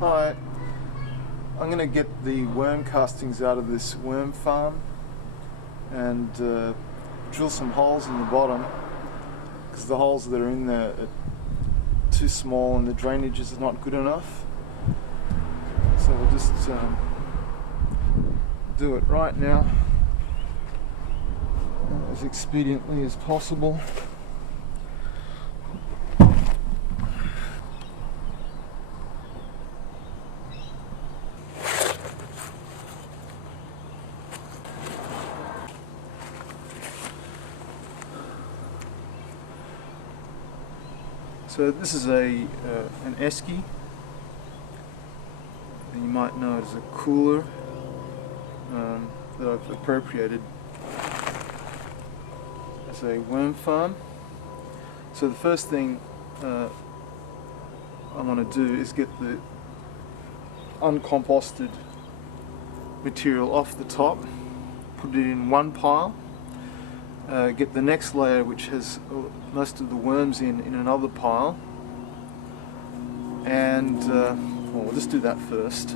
Hi, I'm going to get the worm castings out of this worm farm and drill some holes in the bottom because the holes that are in there are too small and the drainage is not good enough. So we'll just do it right now as expediently as possible. So this is an esky, and you might know it as a cooler that I've appropriated as a worm farm. So the first thing I want to do is get the uncomposted material off the top, put it in one pile, get the next layer, which has most of the worms in another pile, and well, we'll just do that first.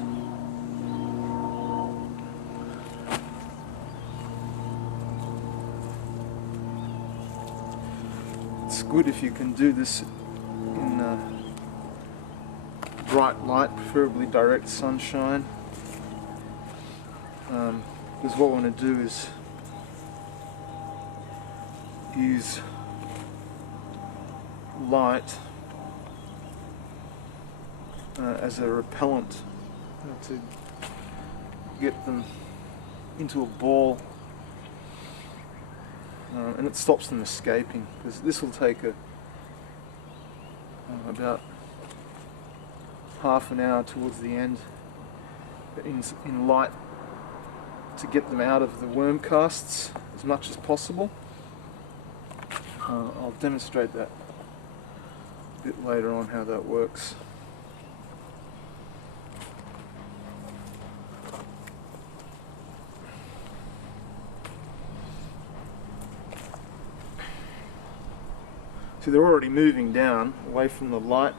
It's good if you can do this in bright light, preferably direct sunshine, because what we want to do is use light as a repellent to get them into a ball, and it stops them escaping, because this will take about half an hour towards the end in light to get them out of the worm casts as much as possible. I'll demonstrate that a bit later on, how that works. See, they're already moving down away from the light.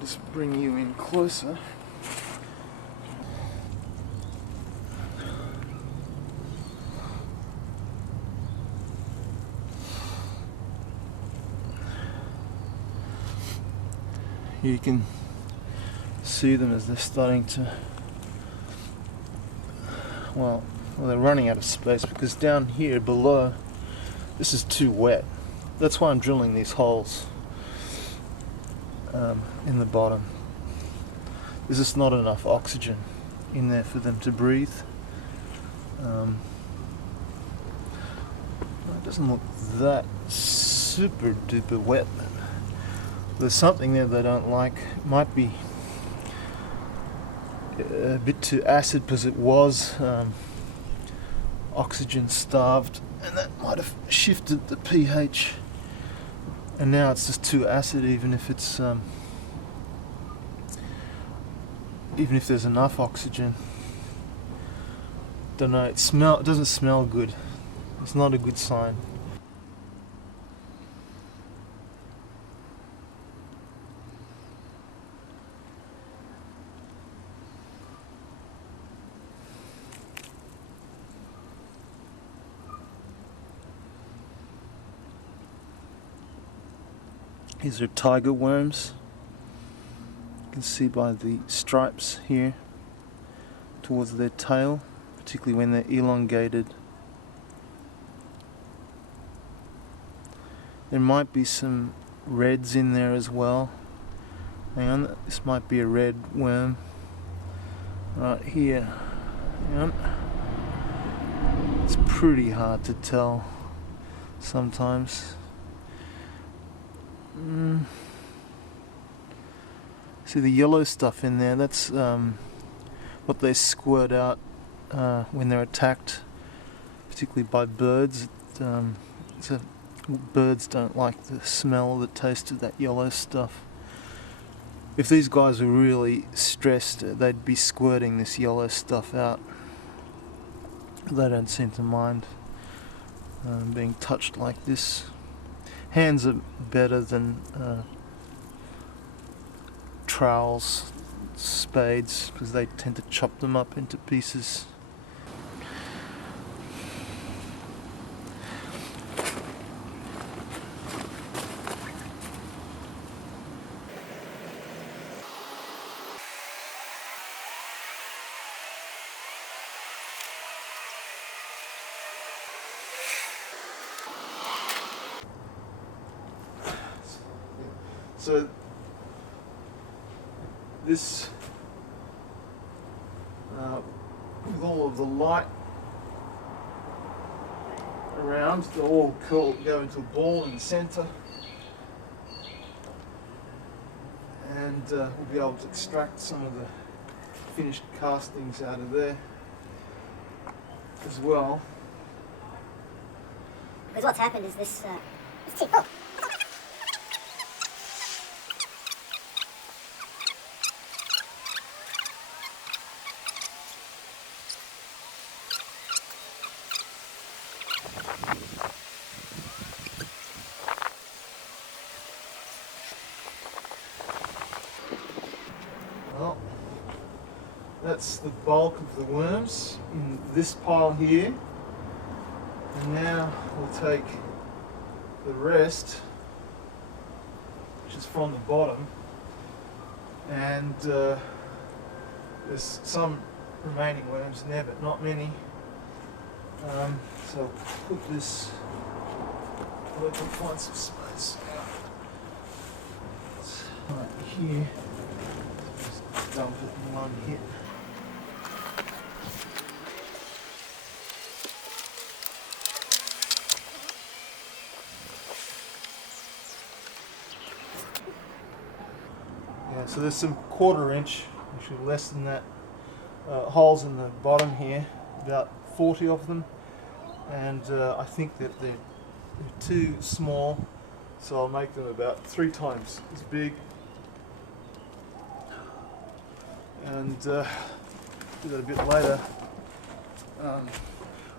Just bring you in closer. You can see them as they're starting to, well, they're running out of space, because down here below this is too wet. That's why I'm drilling these holes in the bottom. There's just not enough oxygen in there for them to breathe. It doesn't look that super duper wet. There's something there they don't like. It might be a bit too acid, because it was oxygen starved, and that might have shifted the pH, and now it's just too acid, even if it's even if there's enough oxygen. Don't know, it doesn't smell good. It's not a good sign. These are tiger worms. You can see by the stripes here towards their tail, particularly when they're elongated. There might be some reds in there as well. Hang on, this might be a red worm right here. Hang on. It's pretty hard to tell sometimes. See the yellow stuff in there? That's what they squirt out when they're attacked, particularly by birds. Birds don't like the smell or the taste of that yellow stuff. If these guys were really stressed, they'd be squirting this yellow stuff out. They don't seem to mind being touched like this. Hands are better than trowels, spades, because they tend to chop them up into pieces. So this, with all of the light around, they'll all go into a ball in the centre, and we'll be able to extract some of the finished castings out of there as well. Because what's happened is this tip. Oh. Well, that's the bulk of the worms in this pile here, and now we'll take the rest, which is from the bottom, and there's some remaining worms in there, but not many. So put this, I can find some space right here. Just dump it in one hit. Yeah, so there's some 1/4 inch, actually less than that, holes in the bottom here, about 40 of them, and I think that they're too small, so I'll make them about 3 times as big, and do that a bit later.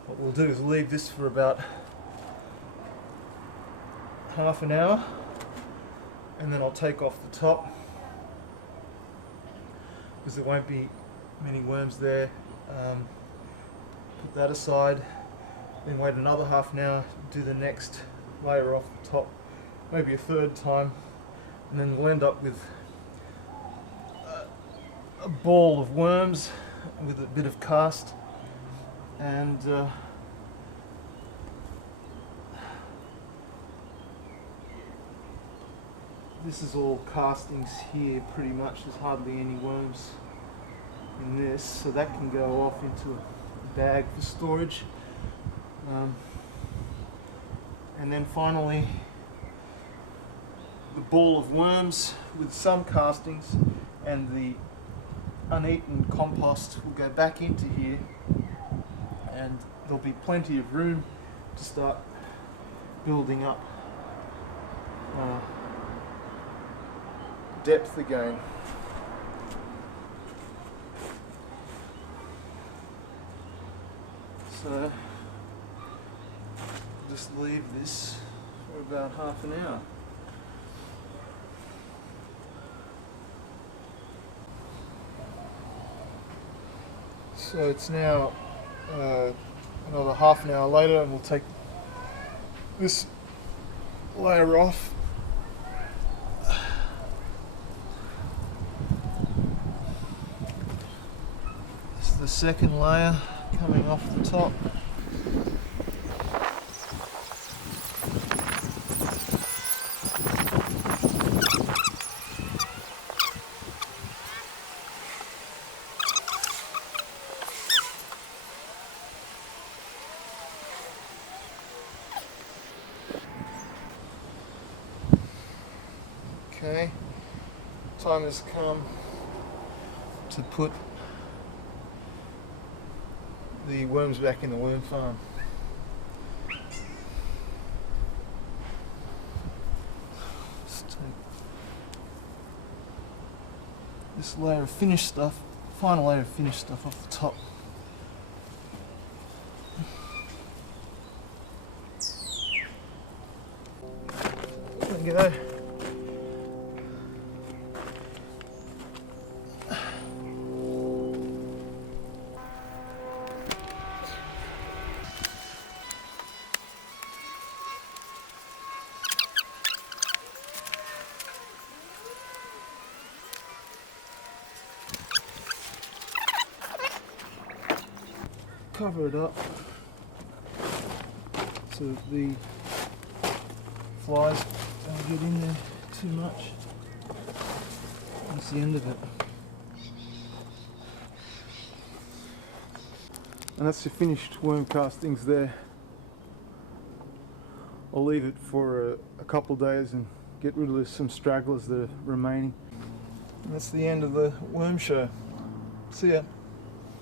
What we'll do is leave this for about half an hour, and then I'll take off the top, because there won't be many worms there. Put that aside, then wait another half an hour, do the next layer off the top, maybe a 3rd time, and then we'll end up with a ball of worms with a bit of cast, and this is all castings here pretty much. There's hardly any worms in this, so that can go off into a bag for storage. And then finally the ball of worms with some castings and the uneaten compost will go back into here, and there'll be plenty of room to start building up depth again. So just leave this for about half an hour. So it's now another half an hour later, and we'll take this layer off. This is the second layer coming off the top. Okay, time has come to put the worms back in the worm farm. Let's take this layer of finished stuff, final layer of finished stuff off the top. go. Cover it up so that the flies don't get in there too much. That's the end of it. And that's the finished worm castings there. I'll leave it for a couple of days and get rid of some stragglers that are remaining. And that's the end of the worm show. See ya.